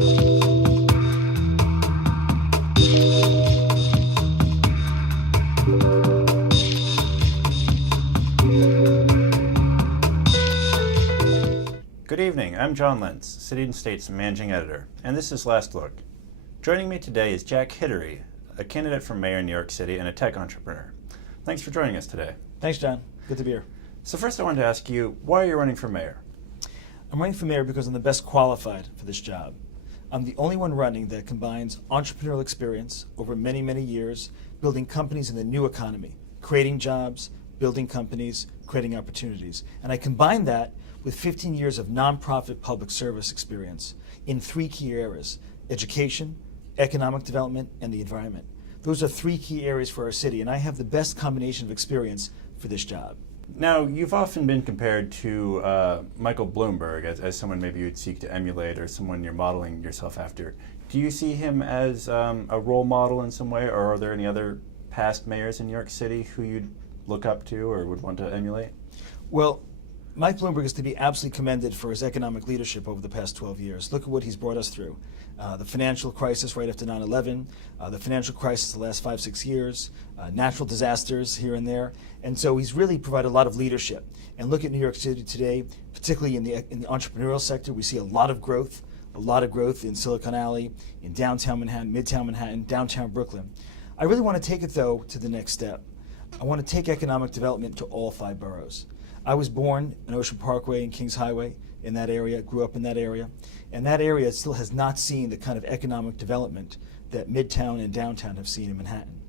Good evening, I'm John Lentz, City and State's Managing Editor, and this is Last Look. Joining me today is Jack Hidary, a candidate for mayor in New York City and a tech entrepreneur. Thanks for joining us today. Thanks, John. Good to be here. So first I wanted to ask you, why are you running for mayor? I'm running for mayor because I'm the best qualified for this job. I'm the only one running that combines entrepreneurial experience over many, many years, building companies in the new economy, creating jobs, building companies, creating opportunities. And I combine that with 15 years of nonprofit public service experience in three key areas: education, economic development, and the environment. Those are three key areas for our city, and I have the best combination of experience for this job. Now, you've often been compared to Michael Bloomberg as someone maybe you'd seek to emulate or someone you're modeling yourself after. Do you see him as a role model in some way, or are there any other past mayors in New York City who you'd look up to or would want to emulate? Well, Mike Bloomberg is to be absolutely commended for his economic leadership over the past 12 years. Look at what he's brought us through. The financial crisis right after 9/11, the financial crisis the last 5-6 years, natural disasters here and there. And so he's really provided a lot of leadership. And look at New York City today, particularly in the entrepreneurial sector. We see a lot of growth in Silicon Alley, in downtown Manhattan, midtown Manhattan, downtown Brooklyn. I really want to take it, though, to the next step. I want to take economic development to all 5 boroughs. I was born in Ocean Parkway and Kings Highway in that area, grew up in that area, and that area still has not seen the kind of economic development that Midtown and downtown have seen in Manhattan.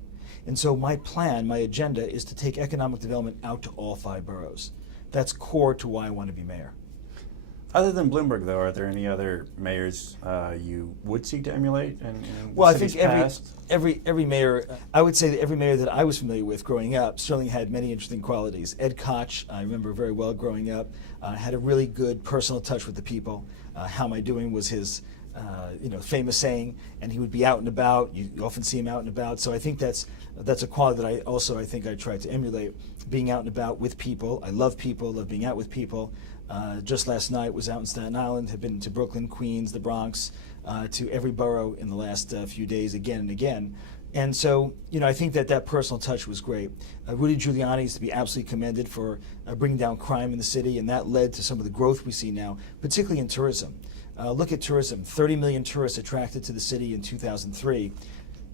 And so my plan, my agenda, is to take economic development out to all 5 boroughs. That's core to why I want to be mayor. Other than Bloomberg, though, are there any other mayors you would seek to emulate? Well, I think every mayor, I would say that every mayor that I was familiar with growing up certainly had many interesting qualities. Ed Koch, I remember very well growing up, had a really good personal touch with the people. How am I doing was his famous saying, and he would be out and about. You often see him out and about. So I think that's a quality that I think I tried to emulate, being out and about with people. I love people, love being out with people. Just last night was out in Staten Island, have been to Brooklyn, Queens, the Bronx, to every borough in the last few days again and again. And so, I think that personal touch was great. Rudy Giuliani is to be absolutely commended for bringing down crime in the city, and that led to some of the growth we see now, particularly in tourism. Look at tourism, 30 million tourists attracted to the city in 2003,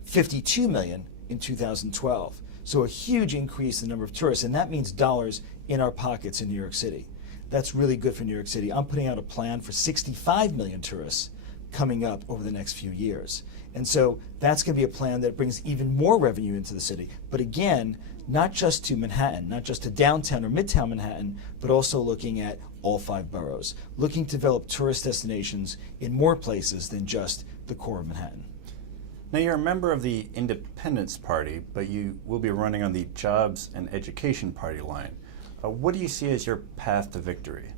52 million in 2012. So a huge increase in the number of tourists, and that means dollars in our pockets in New York City. That's really good for New York City. I'm putting out a plan for 65 million tourists coming up over the next few years. And so that's going to be a plan that brings even more revenue into the city. But again, not just to Manhattan, not just to downtown or midtown Manhattan, but also looking at all 5 boroughs, looking to develop tourist destinations in more places than just the core of Manhattan. Now, you're a member of the Independence Party, but you will be running on the Jobs and Education Party line. What do you see as your path to victory?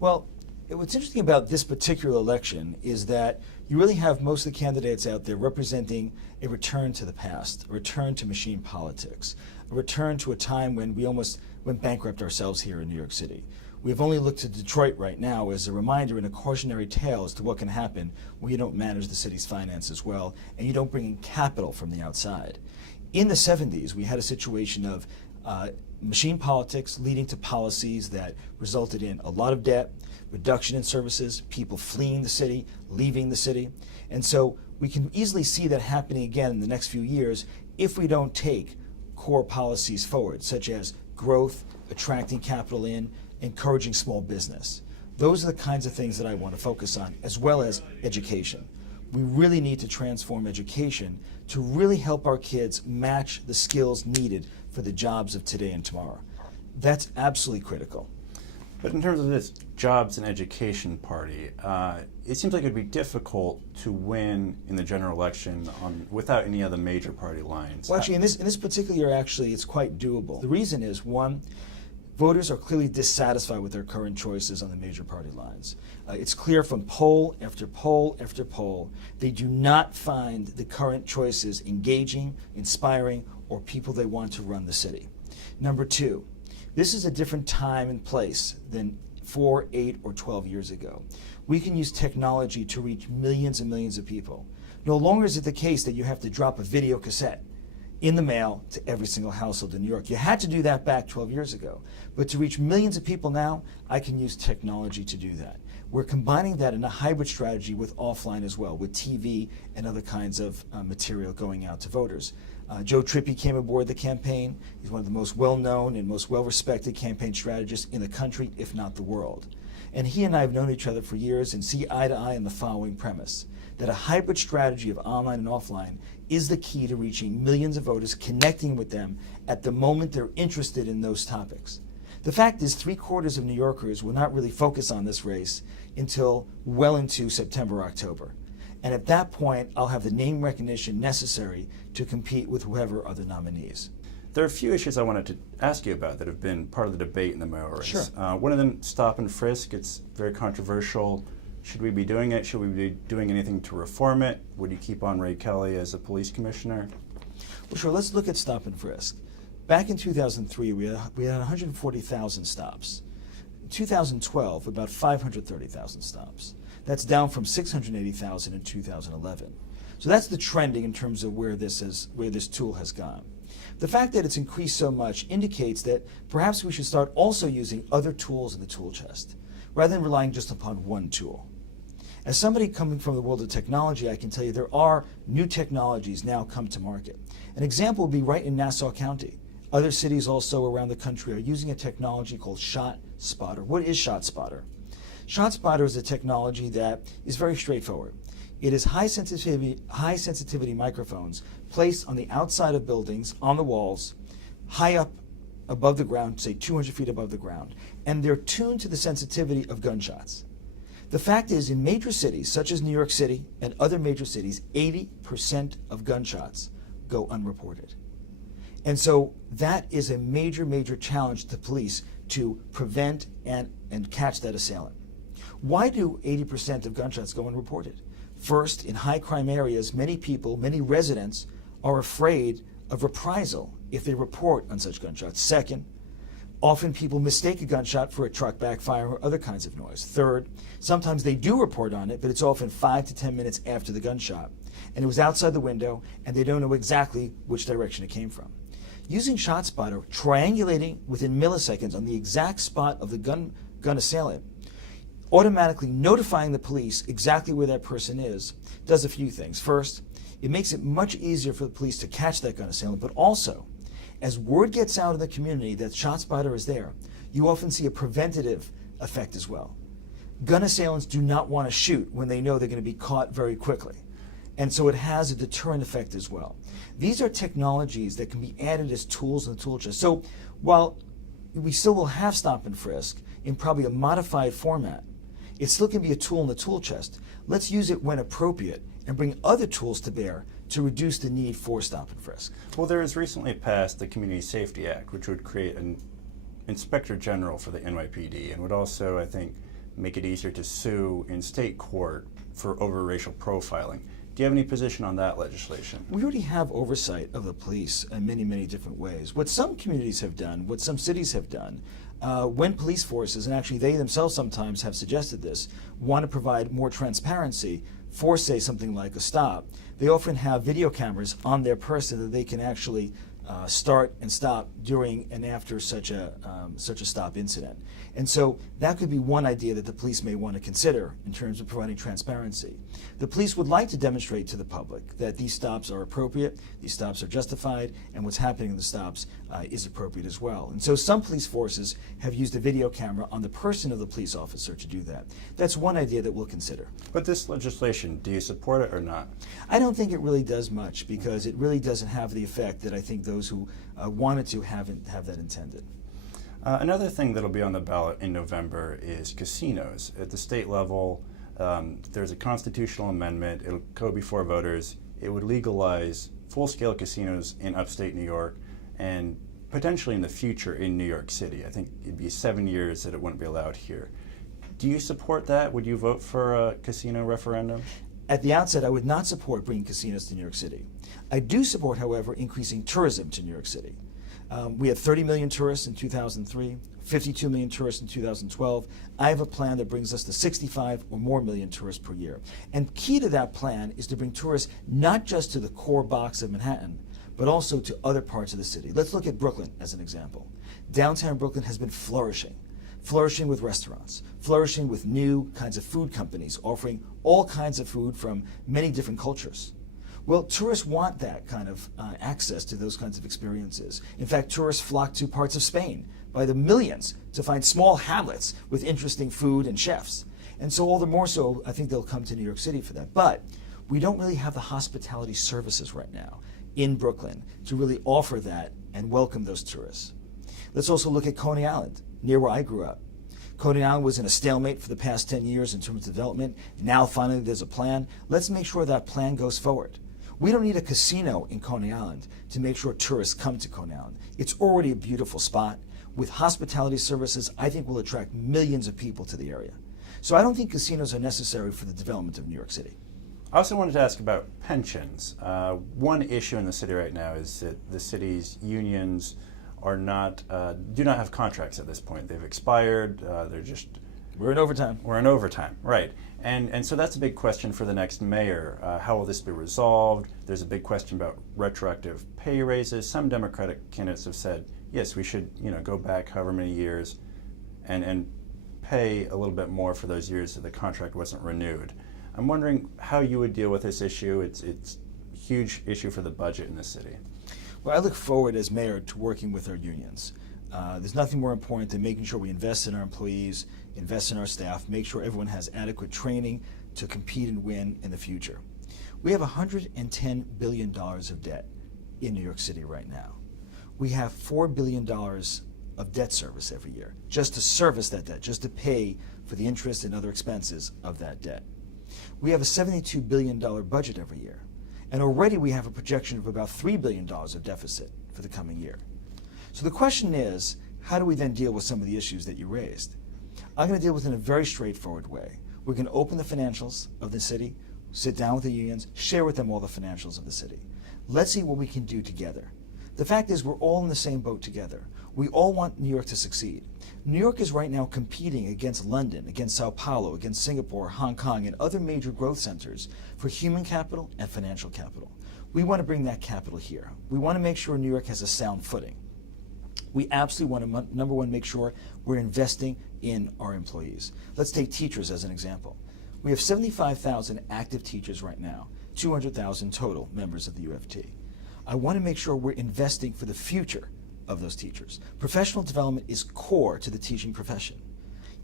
Well, what's interesting about this particular election is that you really have most of the candidates out there representing a return to the past, a return to machine politics, a return to a time when we almost went bankrupt ourselves here in New York City. We've only looked to Detroit right now as a reminder and a cautionary tale as to what can happen when you don't manage the city's finances well and you don't bring in capital from the outside. In the 70s, we had a situation of machine politics leading to policies that resulted in a lot of debt, reduction in services, people fleeing the city, leaving the city. And so we can easily see that happening again in the next few years if we don't take core policies forward, such as growth, attracting capital in, encouraging small business. Those are the kinds of things that I want to focus on, as well as education. We really need to transform education to really help our kids match the skills needed for the jobs of today and tomorrow. That's absolutely critical. But in terms of this Jobs and Education Party, it seems like it would be difficult to win in the general election without any other major party lines. Well, actually, in this particular year, actually, it's quite doable. The reason is, one, voters are clearly dissatisfied with their current choices on the major party lines. It's clear from poll after poll after poll, they do not find the current choices engaging, inspiring, or people they want to run the city. Number two, this is a different time and place than 4, 8, or 12 years ago. We can use technology to reach millions and millions of people. No longer is it the case that you have to drop a video cassette in the mail to every single household in New York. You had to do that back 12 years ago. But to reach millions of people now, I can use technology to do that. We're combining that in a hybrid strategy with offline as well, with TV and other kinds of material going out to voters. Joe Trippi came aboard the campaign. He's one of the most well-known and most well-respected campaign strategists in the country, if not the world. And he and I have known each other for years and see eye to eye on the following premise, that a hybrid strategy of online and offline is the key to reaching millions of voters, connecting with them at the moment they're interested in those topics. The fact is, 3/4 of New Yorkers will not really focus on this race until well into September, October. And at that point, I'll have the name recognition necessary to compete with whoever are the nominees. There are a few issues I wanted to ask you about that have been part of the debate in the mayoral race. Sure. One of them, stop and frisk. It's very controversial. Should we be doing it? Should we be doing anything to reform it? Would you keep on Ray Kelly as a police commissioner? Well, sure. Let's look at stop and frisk. Back in 2003, we had 140,000 stops. In 2012, about 530,000 stops. That's down from 680,000 in 2011. So that's the trending in terms of where this tool has gone. The fact that it's increased so much indicates that perhaps we should start also using other tools in the tool chest, rather than relying just upon one tool. As somebody coming from the world of technology, I can tell you there are new technologies now come to market. An example would be right in Nassau County. Other cities also around the country are using a technology called ShotSpotter. What is ShotSpotter? ShotSpotter is a technology that is very straightforward. It is high sensitivity microphones placed on the outside of buildings, on the walls, high up above the ground, say 200 feet above the ground, and they're tuned to the sensitivity of gunshots. The fact is, in major cities, such as New York City and other major cities, 80% of gunshots go unreported. And so that is a major, major challenge to police to prevent and catch that assailant. Why do 80% of gunshots go unreported? First, in high crime areas, many people, many residents are afraid of reprisal if they report on such gunshots. Second, often people mistake a gunshot for a truck backfire or other kinds of noise. Third, sometimes they do report on it, but it's often 5 to 10 minutes after the gunshot, and it was outside the window, and they don't know exactly which direction it came from. Using ShotSpotter, triangulating within milliseconds on the exact spot of the gun assailant, automatically notifying the police exactly where that person is, does a few things. First, it makes it much easier for the police to catch that gun assailant, but also, as word gets out in the community that ShotSpotter is there, you often see a preventative effect as well. Gun assailants do not want to shoot when they know they're going to be caught very quickly. And so it has a deterrent effect as well. These are technologies that can be added as tools in the tool chest. So while we still will have stop and frisk in probably a modified format, it still can be a tool in the tool chest. Let's use it when appropriate and bring other tools to bear to reduce the need for stop and frisk. Well, there has recently passed the Community Safety Act, which would create an Inspector General for the NYPD and would also, I think, make it easier to sue in state court for over racial profiling. Do you have any position on that legislation? We already have oversight of the police in many, many different ways. What some communities have done, what some cities have done, when police forces, and actually they themselves sometimes have suggested this, want to provide more transparency for, say, something like a stop, they often have video cameras on their person that they can actually start and stop during and after such a stop incident. And so that could be one idea that the police may want to consider in terms of providing transparency. The police would like to demonstrate to the public that these stops are appropriate, these stops are justified, and what's happening in the stops is appropriate as well. And so some police forces have used a video camera on the person of the police officer to do that. That's one idea that we'll consider. But this legislation, do you support it or not? I don't think it really does much because it really doesn't have the effect that I think those who wanted to have that intended. Another thing that'll be on the ballot in November is casinos. At the state level, there's a constitutional amendment. It'll go before voters. It would legalize full-scale casinos in upstate New York and potentially in the future in New York City. I think it'd be 7 years that it wouldn't be allowed here. Do you support that? Would you vote for a casino referendum? At the outset, I would not support bringing casinos to New York City. I do support, however, increasing tourism to New York City. We had 30 million tourists in 2003, 52 million tourists in 2012. I have a plan that brings us to 65 or more million tourists per year. And key to that plan is to bring tourists not just to the core box of Manhattan, but also to other parts of the city. Let's look at Brooklyn as an example. Downtown Brooklyn has been flourishing with restaurants, flourishing with new kinds of food companies, offering all kinds of food from many different cultures. Well, tourists want that kind of access to those kinds of experiences. In fact, tourists flock to parts of Spain by the millions to find small hamlets with interesting food and chefs. And so all the more so, I think they'll come to New York City for that. But we don't really have the hospitality services right now in Brooklyn to really offer that and welcome those tourists. Let's also look at Coney Island, near where I grew up. Coney Island was in a stalemate for the past 10 years in terms of development. Now finally there's a plan. Let's make sure that plan goes forward. We don't need a casino in Coney Island to make sure tourists come to Coney Island. It's already a beautiful spot. With hospitality services, I think we'll attract millions of people to the area. So I don't think casinos are necessary for the development of New York City. I also wanted to ask about pensions. One issue in the city right now is that the city's unions are do not have contracts at this point. They've expired. We're in overtime. We're in overtime, right. And so that's a big question for the next mayor. How will this be resolved? There's a big question about retroactive pay raises. Some Democratic candidates have said, yes, we should go back however many years and pay a little bit more for those years that the contract wasn't renewed. I'm wondering how you would deal with this issue. It's a huge issue for the budget in the city. Well, I look forward as mayor to working with our unions. There's nothing more important than making sure we invest in our employees, invest in our staff, make sure everyone has adequate training to compete and win in the future. We have $110 billion of debt in New York City right now. We have $4 billion of debt service every year, just to service that debt, just to pay for the interest and other expenses of that debt. We have a $72 billion budget every year, and already we have a projection of about $3 billion of deficit for the coming year. So the question is, how do we then deal with some of the issues that you raised? I'm going to deal with it in a very straightforward way. We're going to open the financials of the city, sit down with the unions, share with them all the financials of the city. Let's see what we can do together. The fact is, we're all in the same boat together. We all want New York to succeed. New York is right now competing against London, against Sao Paulo, against Singapore, Hong Kong, and other major growth centers for human capital and financial capital. We want to bring that capital here. We want to make sure New York has a sound footing. We absolutely want to, number one, make sure we're investing in our employees. Let's take teachers as an example. We have 75,000 active teachers right now, 200,000 total members of the UFT. I want to make sure we're investing for the future of those teachers. Professional development is core to the teaching profession.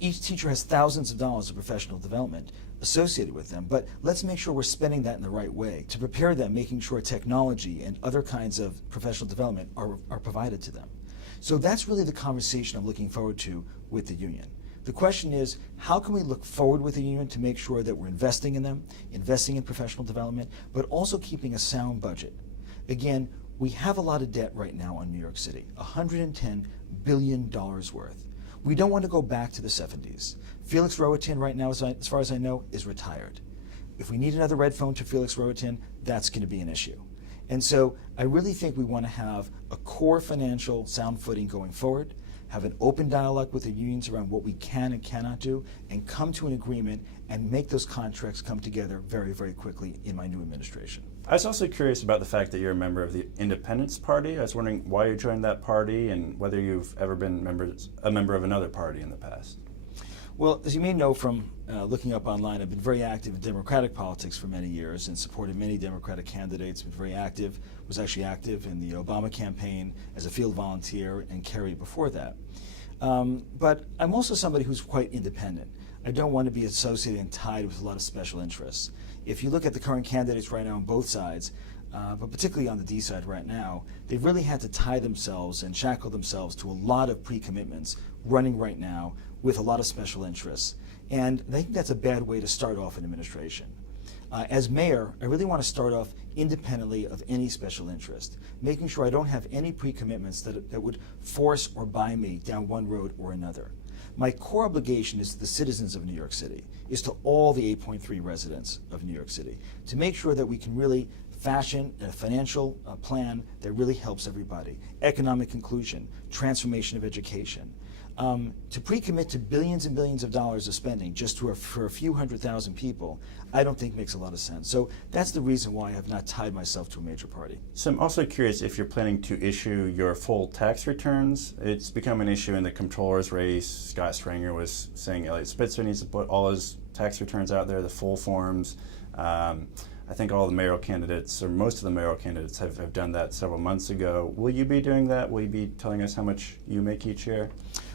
Each teacher has thousands of dollars of professional development associated with them, but let's make sure we're spending that in the right way to prepare them, making sure technology and other kinds of professional development are provided to them. So that's really the conversation I'm looking forward to with the union. The question is, how can we look forward with the union to make sure that we're investing in them, investing in professional development, but also keeping a sound budget? Again, we have a lot of debt right now on New York City, $110 billion worth. We don't want to go back to the 70s. Felix Rohatyn right now, as far as I know, is retired. If we need another red phone to Felix Rohatyn, that's going to be an issue. And so I really think we want to have a core financial sound footing going forward, have an open dialogue with the unions around what we can and cannot do, and come to an agreement and make those contracts come together very, very quickly in my new administration. I was also curious about the fact that you're a member of the Independence Party. I was wondering why you joined that party and whether you've ever been a member of another party in the past. Well, as you may know from looking up online, I've been very active in Democratic politics for many years and supported many Democratic candidates, been very active, was actually active in the Obama campaign as a field volunteer and Kerry before that. But I'm also somebody who's quite independent. I don't want to be associated and tied with a lot of special interests. If you look at the current candidates right now on both sides, but particularly on the D side right now, they've really had to tie themselves and shackle themselves to a lot of pre-commitments running right now with a lot of special interests. And I think that's a bad way to start off an administration. As mayor, I really want to start off independently of any special interest, making sure I don't have any pre-commitments that would force or buy me down one road or another. My core obligation is to the citizens of New York City, is to all the 8.3 residents of New York City, to make sure that we can really fashion a financial plan that really helps everybody. Economic inclusion, transformation of education. To pre-commit to billions and billions of dollars of spending just for a few 100,000 people, I don't think makes a lot of sense. So that's the reason why I have not tied myself to a major party. So I'm also curious if you're planning to issue your full tax returns. It's become an issue in the comptroller's race. Scott Stringer was saying Elliot Spitzer needs to put all his tax returns out there, the full forms. I think all the mayoral candidates, or most of the mayoral candidates, have done that several months ago. Will you be doing that? Will you be telling us how much you make each year?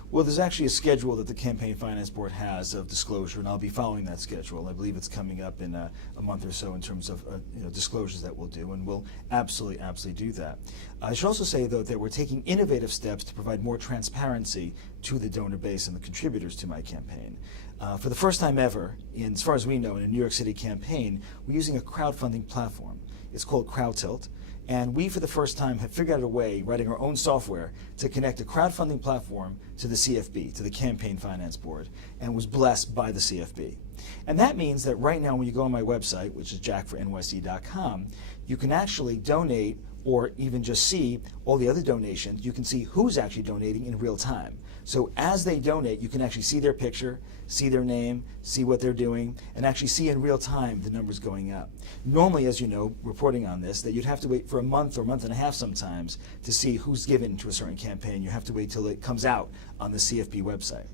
Well, there's actually a schedule that the Campaign Finance Board has of disclosure, and I'll be following that schedule. I believe it's coming up in a month or so in terms of disclosures that we'll do, and we'll absolutely do that. I should also say, though, that we're taking innovative steps to provide more transparency to the donor base and the contributors to my campaign. For the first time ever, as far as we know, in a New York City campaign, we're using a crowdfunding platform. It's called CrowdTilt. And we, for the first time, have figured out a way, writing our own software, to connect a crowdfunding platform to the CFB, to the Campaign Finance Board, and was blessed by the CFB. And that means that right now when you go on my website, which is jackfornyc.com, you can actually donate or even just see all the other donations. You can see who's actually donating in real time. So as they donate, you can actually see their picture, see their name, see what they're doing, and actually see in real time the numbers going up. Normally, as you know, reporting on this, that you'd have to wait for a month or a month and a half sometimes to see who's given to a certain campaign. You have to wait till it comes out on the CFB website.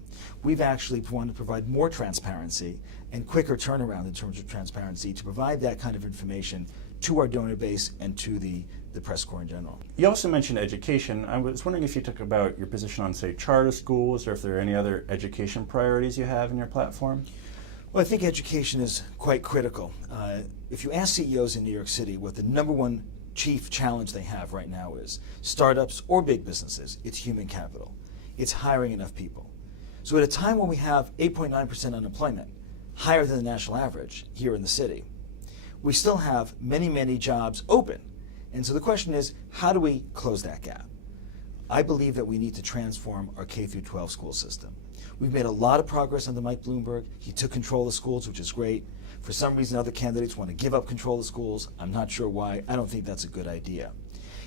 We've actually wanted to provide more transparency and quicker turnaround in terms of transparency to provide that kind of information to our donor base and to the press corps in general. You also mentioned education. I was wondering if you talk about your position on, say, charter schools, or if there are any other education priorities you have in your platform. Well, I think education is quite critical. If you ask CEOs in New York City what the #1 chief challenge they have right now is, startups or big businesses, it's human capital. It's hiring enough people. So at a time when we have 8.9% unemployment, higher than the national average here in the city, we still have many jobs open. And so the question is, how do we close that gap? I believe that we need to transform our K-12 school system. We've made a lot of progress under Mike Bloomberg. He took control of schools, which is great. For some reason, other candidates want to give up control of schools. I'm not sure why. I don't think that's a good idea.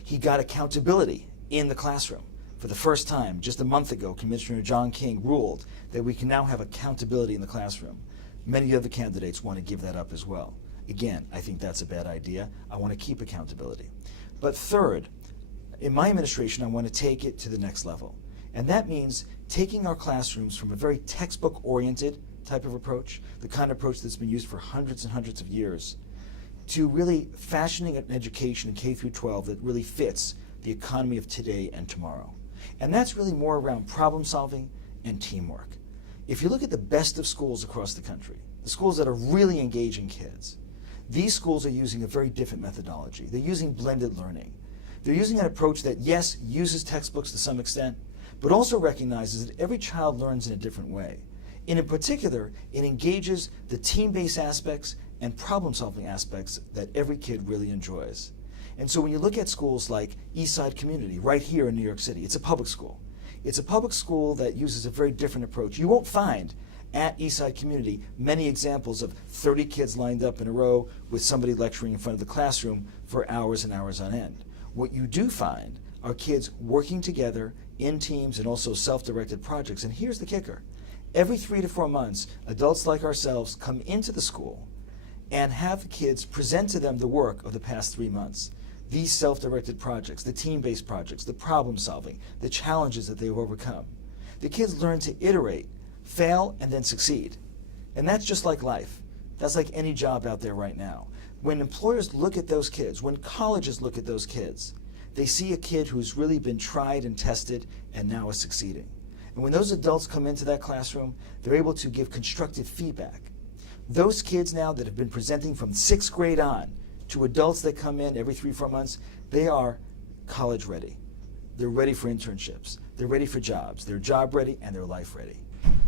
He got accountability in the classroom. For the first time, just a month ago, Commissioner John King ruled that we can now have accountability in the classroom. Many other candidates want to give that up as well. Again, I think that's a bad idea. I want to keep accountability. But third, in my administration, I want to take it to the next level. And that means taking our classrooms from a very textbook-oriented type of approach, the kind of approach that's been used for hundreds and hundreds of years, to really fashioning an education in K-12 that really fits the economy of today and tomorrow. And that's really more around problem solving and teamwork. If you look at the best of schools across the country, the schools that are really engaging kids, these schools are using a very different methodology. They're using blended learning. They're using an approach that, yes, uses textbooks to some extent, but also recognizes that every child learns in a different way. And in particular, it engages the team-based aspects and problem-solving aspects that every kid really enjoys. And so when you look at schools like Eastside Community, right here in New York City, it's a public school. It's a public school that uses a very different approach. You won't find at Eastside Community many examples of 30 kids lined up in a row with somebody lecturing in front of the classroom for hours and hours on end. What you do find are kids working together in teams and also self-directed projects. And here's the kicker. Every 3 to 4 months, adults like ourselves come into the school and have kids present to them the work of the past 3 months. These self-directed projects, the team-based projects, the problem solving, the challenges that they've overcome. The kids learn to iterate, fail, and then succeed. And that's just like life. That's like any job out there right now. When employers look at those kids, when colleges look at those kids, they see a kid who's really been tried and tested and now is succeeding. And when those adults come into that classroom, they're able to give constructive feedback. Those kids now that have been presenting from 6th grade on to adults that come in every 3 or 4 months, they are college ready. They're ready for internships. They're ready for jobs. They're job ready and they're life ready.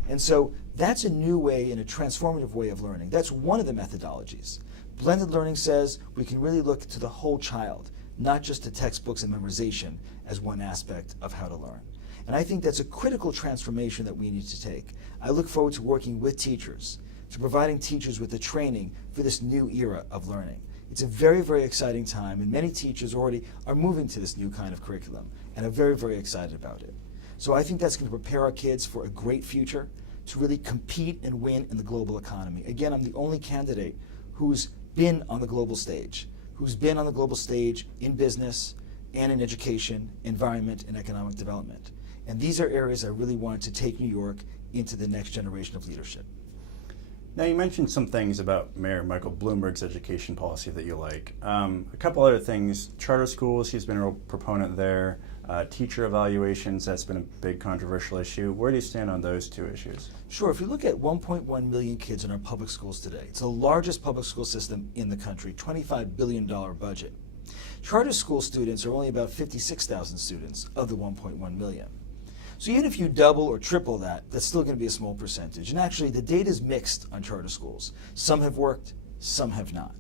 And so that's a new way and a transformative way of learning. That's one of the methodologies. Blended learning says we can really look to the whole child, not just to textbooks and memorization as one aspect of how to learn. And I think that's a critical transformation that we need to take. I look forward to working with teachers, to providing teachers with the training for this new era of learning. It's a very, very exciting time, and many teachers already are moving to this new kind of curriculum and are very, very excited about it. So I think that's going to prepare our kids for a great future, to really compete and win in the global economy. Again, I'm the only candidate who's been on the global stage, in business and in education, environment, and economic development. And these are areas I really wanted to take New York into the next generation of leadership. Now, you mentioned some things about Mayor Michael Bloomberg's education policy that you like. A couple other things, charter schools, he's been a real proponent there. Teacher evaluations, that's been a big controversial issue. Where do you stand on those two issues? Sure. If you look at 1.1 million kids in our public schools today, it's the largest public school system in the country, $25 billion budget. Charter school students are only about 56,000 students of the 1.1 million. So even if you double or triple that, that's still going to be a small percentage. And actually, the data is mixed on charter schools. Some have worked, some have not.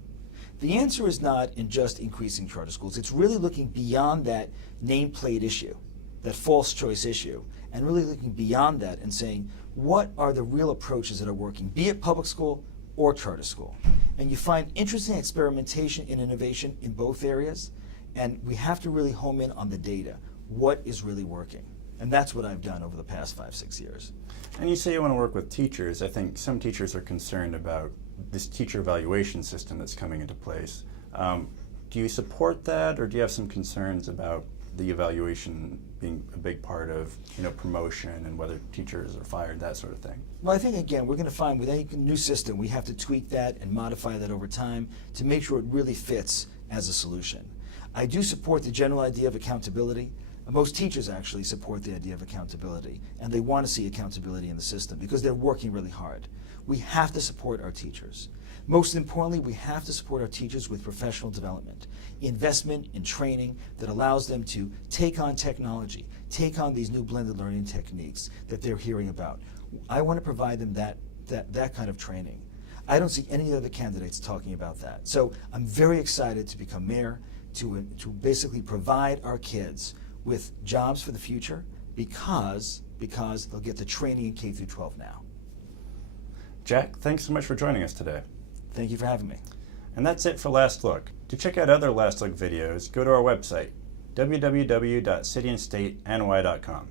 The answer is not in just increasing charter schools. It's really looking beyond that nameplate issue, that false choice issue, and really looking beyond that and saying, what are the real approaches that are working, be it public school or charter school? And you find interesting experimentation and innovation in both areas, and we have to really home in on the data. What is really working? And that's what I've done over the past 5-6 years. And you say you want to work with teachers. I think some teachers are concerned about this teacher evaluation system that's coming into place. Do you support that, or do you have some concerns about the evaluation being a big part of promotion and whether teachers are fired, that sort of thing? Well, I think, again, we're going to find with any new system, we have to tweak that and modify that over time to make sure it really fits as a solution. I do support the general idea of accountability. Most teachers actually support the idea of accountability, and they want to see accountability in the system because they're working really hard. We have to support our teachers. Most importantly, we have to support our teachers with professional development, investment in training that allows them to take on technology, take on these new blended learning techniques that they're hearing about. I want to provide them that kind of training. I don't see any other candidates talking about that. So I'm very excited to become mayor, to basically provide our kids with jobs for the future because they'll get the training in K through 12 now. Jack, thanks so much for joining us today. Thank you for having me. And that's it for Last Look. To check out other Last Look videos, go to our website, www.cityandstateny.com.